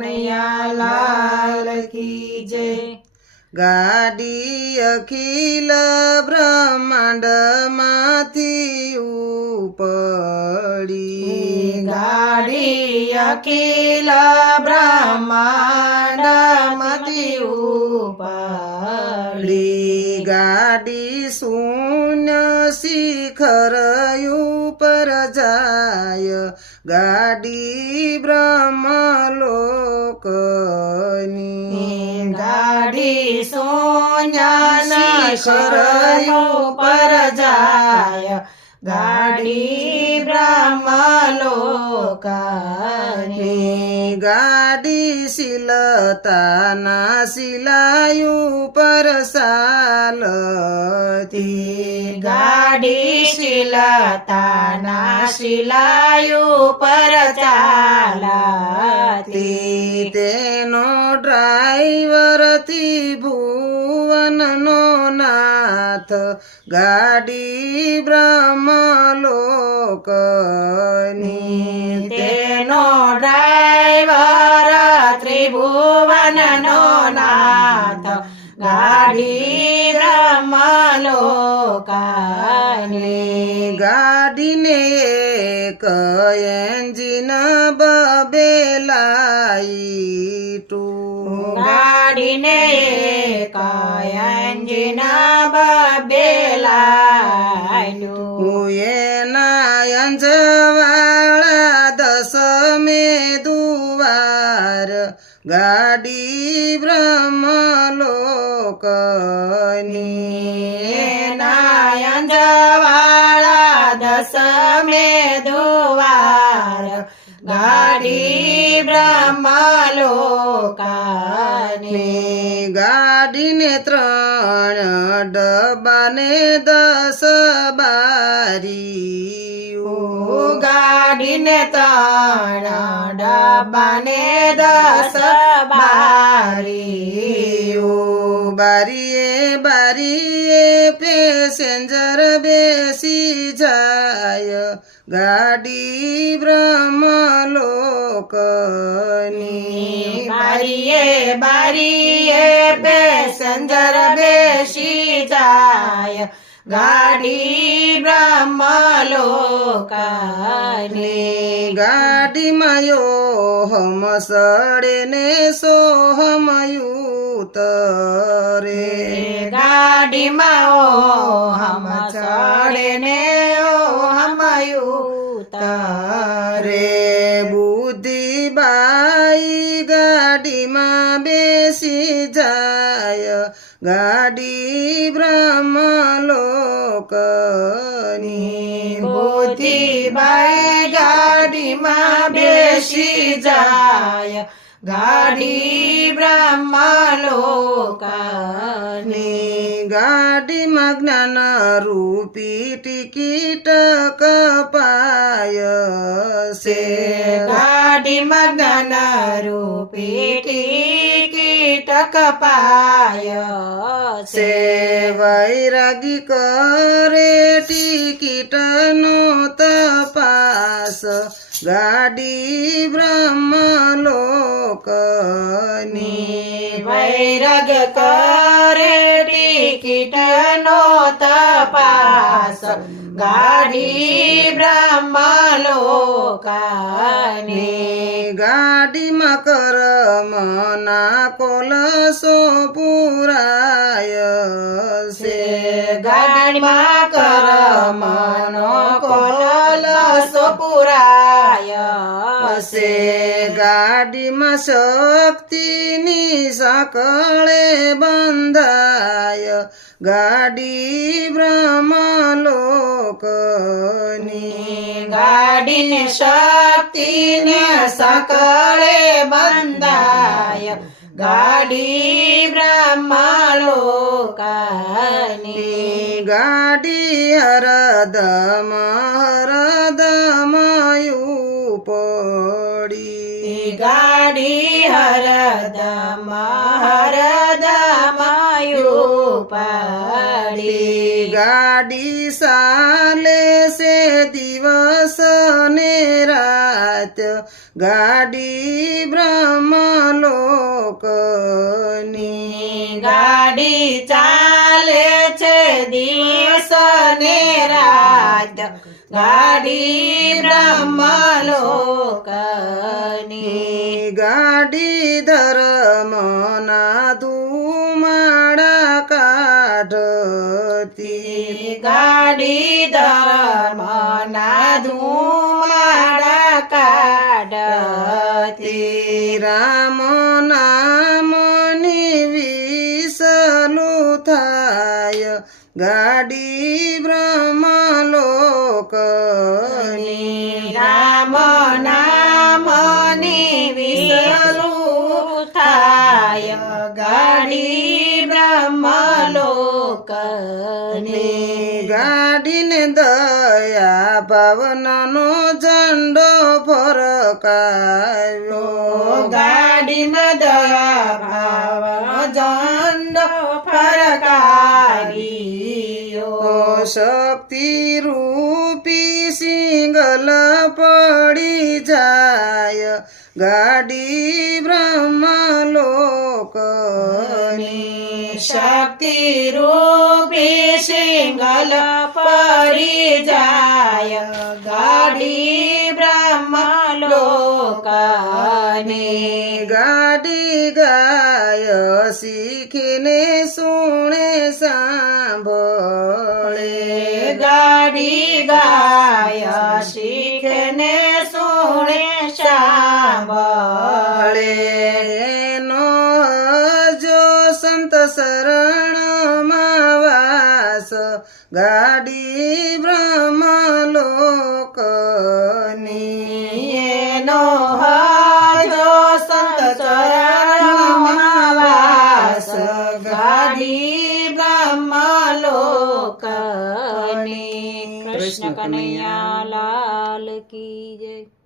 કનૈયા લાલ કી જય। ગાડી અખિલ બ્રહ્માંડ માંથી ઉપડી, ગાડી અખિલ બ્રહ્માંડ માંથી ઉપડી, ગાડી શૂન્ય શિખર ઉપર જાય, ગાડી બ્રહ્મલોકની। ગાડી શૂન્યના શિખર ઉપર જાય, ગાડી બ્રહ્મલોકની। ગાડી શીલતાના શિલાયુ પર ચાલતી, ગાડી શીલતાના શિલાયુ પર ચાલતી, તેનો ડ્રાઈવર ત્રિભુવનનો નાથ, ગાડી બ્રહ્મલોકની। તેનો ડ્રાઈવર ત્રિભુવનનો નાથ, ગાડી બ્રહ્મલોકની। ગાડીને એક એન્જિન બબેલાઈટું, ગાડીને એક એન્જિન બબેલાઈટું, એના અંજવાળા 10 દુવાર, ગાડી બ્રહ્મલોકની। એના અંજવાળા 10 દુવાર, ગાડી બ્રહ્મલોકની। ગાડીને 3 ડબ્બાને 10 બારીઓ, ગાડીને 3 ડબ્બાને 10 બારીઓ, બારીએ બારીએ પેસેન્જર બેસી જાય, ગાડી બ્રહ્મલોકની। બારીએ બારીએ પેસેન્જર બેસી જાય, ગાડી બ્રહ્મલોકની। ગાડીમાં યોહમ સડે ને સોહમ ઉતરે, ગાડીમાં ઓહમ ચડે ને ઓહમ ઉતરે, બુદ્ધિબાઈ ગાડીમાં બેસી જાય, ગાડી બ્રહ્મલોકની। બુદ્ધિબાઈ ગાડીમાં બેસી જાય, ગાડી બ્રહ્મલોકની। ગાડીમાં જ્ઞાન રૂપી ટિકિટ કપાય છે, ગાડીમાં જ્ઞાન રૂપી ટિકિટ કપાય છે, વૈરાગી કરે ટિકિટનો તપાસ, ગાડી બ્રહ્મલોકની। વૈરાગ કરે ટિકિટનો તપાસ, ગાડી બ્રહ્મલોકની। ગાડીમાં કર્મના કોલસો પુરાય છે, ગાડીમાં કર્મનો કોલસો પુરાય છે, ગાડીમાં શક્તિની સાંકળે બંધાય, ગાડી બ્રહ્મલોકની। ગાડીને શક્તિને સાંકળે બંધાય, ગાડી બ્રહ્મલોકની। ગાડી હરદમ હરદમ ઉપડી, ગાડી હરદમ હરદમ ઉપડી, ગાડી ચાલે છે દિવસ ને રાત, ગાડી બ્રહ્મ ગાડી ચાલે છે દિવસ ને રાત ગાડી બ્રહ્મલોકની ગાડી ધર્મના ધુમાડા કાઢતી ગાડી ધર્મના ધુમાડા કાઢતી રામ નામની વિસલું થાય ગાડી બ્રહ્મલોકની રામ નામની વિસલું થાય ગાડી બ્રહ્મલોકની ગાડીને દયા ભાવનાનો ઝંડો ફરકાવ્યો ગાડીને દયા ભાવ ઝંડો ફરકાવ્યો શક્તિ રૂપી સિંગલ પડી જાય ગાડી બ્રહ્મલોકની શક્તિ રૂપી સિંગલ પરી જાય ગાડી બ્રહ્મલોકની ગાડી ગાય શીખીને સુણે સાંભળે ગાડી ગાય શીખને સુણે સાંભળે એનો જો સંત શરણમાં વાસ ગાડી બ્રહ્મલોકની એનો હજો સંત ચરણમાં વાસ ગાડી બ્રહ્મલોકની કૃષ્ણ કનૈયા લાલ કી જય.